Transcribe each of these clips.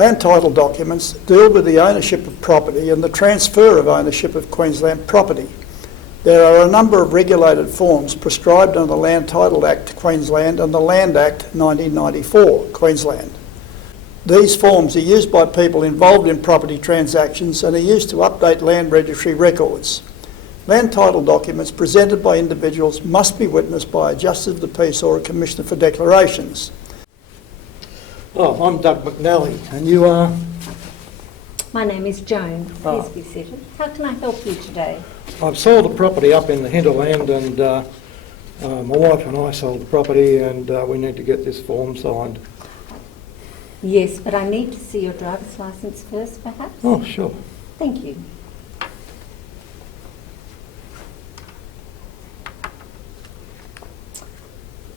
Land title documents deal with the ownership of property and the transfer of ownership of Queensland property. There are a number of regulated forms prescribed under the Land Title Act Queensland and the Land Act 1994 Queensland. These forms are used by people involved in property transactions and are used to update land registry records. Land title documents presented by individuals must be witnessed by a Justice of the Peace or a Commissioner for Declarations. Oh, I'm Doug McNally, and you are? My name is Joan. Please be seated. How can I help you today? I've sold a property up in the hinterland, and my wife and I sold the property, and we need to get this form signed. Yes, but I need to see your driver's licence first, perhaps? Oh, sure. Thank you.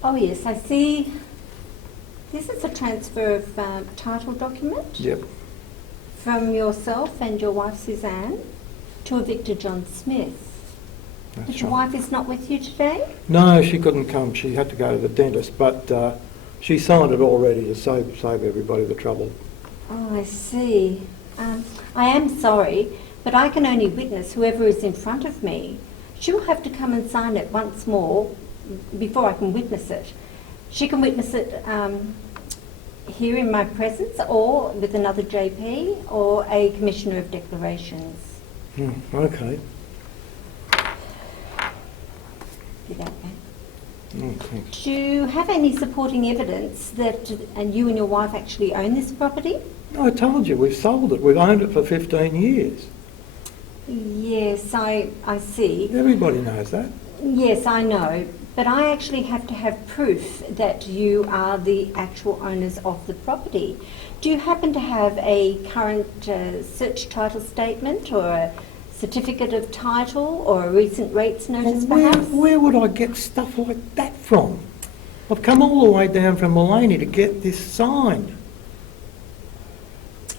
Oh yes, I see. This is a transfer of title document Yep. from yourself and your wife Suzanne to a Victor John Smith. That's But your right. wife is not with you today? No, she couldn't come. She had to go to the dentist, but she signed it already to save everybody the trouble. Oh, I see. I am sorry, but I can only witness whoever is in front of me. She'll have to come and sign it once more before I can witness it. She can witness it here in my presence or with another JP or a Commissioner of Declarations. Okay. Get out there. Oh, thanks. Do you have any supporting evidence that you and your wife actually own this property? I told you, we've sold it. We've owned it for 15 years. Yes, I see. Everybody knows that. Yes, I know. But I actually have to have proof that you are the actual owners of the property. Do you happen to have a current search title statement or a certificate of title or a recent rates notice perhaps? Where would I get stuff like that from? I've come all the way down from Mullaney to get this signed.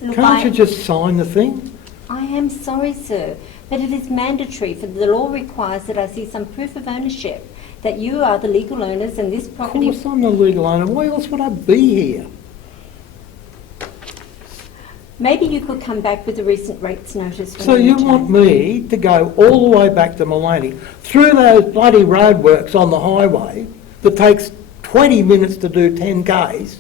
Look, Can't you just sign the thing? I am sorry, sir, but it is mandatory for the law requires that I see some proof of ownership that you are the legal owners and this Of property... course I'm the legal owner. Why else would I be here? Maybe you could come back with a recent rates notice. So you want me to go all the way back to Mullaney through those bloody roadworks on the highway that takes 20 minutes to do 10 Ks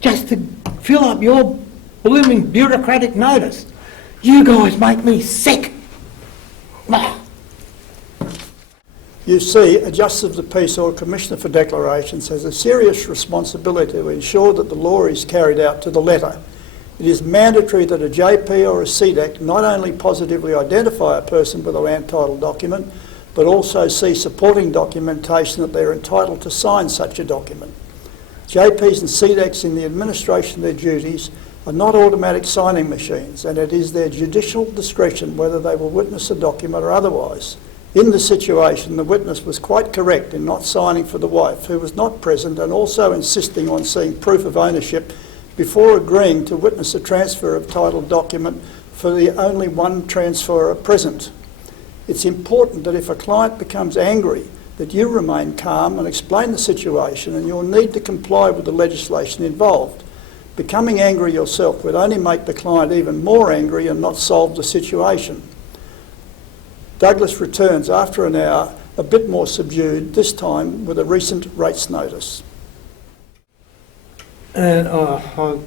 just to fill up your blooming bureaucratic notice? You guys make me sick. Ah. You see, a Justice of the Peace or a Commissioner for Declarations has a serious responsibility to ensure that the law is carried out to the letter. It is mandatory that a JP or a CDEC not only positively identify a person with a land title document, but also see supporting documentation that they are entitled to sign such a document. JPs and CDECs in the administration of their duties are not automatic signing machines, and it is their judicial discretion whether they will witness a document or otherwise. In this situation, the witness was quite correct in not signing for the wife, who was not present, and also insisting on seeing proof of ownership before agreeing to witness a transfer of title document for the only one transferor present. It's important that if a client becomes angry, that you remain calm and explain the situation, and you'll need to comply with the legislation involved. Becoming angry yourself would only make the client even more angry and not solve the situation. Douglas returns after an hour, a bit more subdued, this time with a recent rates notice. And I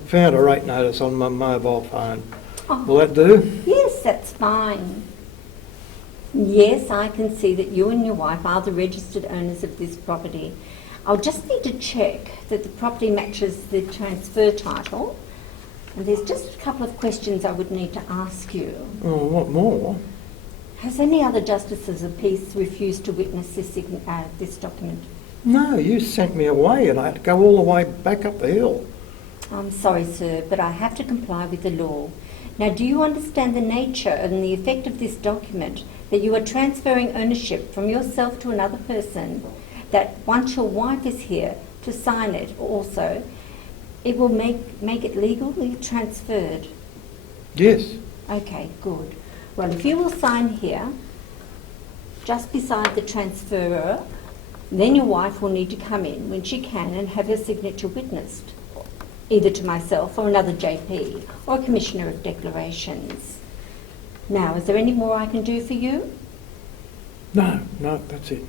found a rate notice on my mobile phone. Oh. Will that do? Yes, that's fine. Yes, I can see that you and your wife are the registered owners of this property. I'll just need to check that the property matches the transfer title. And there's just a couple of questions I would need to ask you. Oh, what more? Has any other justices of peace refused to witness this document? No, you sent me away and I had to go all the way back up the hill. I'm sorry, sir, but I have to comply with the law. Now, do you understand the nature and the effect of this document, that you are transferring ownership from yourself to another person, that once your wife is here to sign it also, it will make it legally transferred? Yes. Okay, good. Well, if you will sign here, just beside the transferor, then your wife will need to come in when she can and have her signature witnessed. either to myself or another JP or a Commissioner of Declarations. Now, is there any more I can do for you? No, that's it.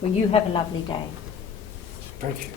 Well, you have a lovely day. Thank you.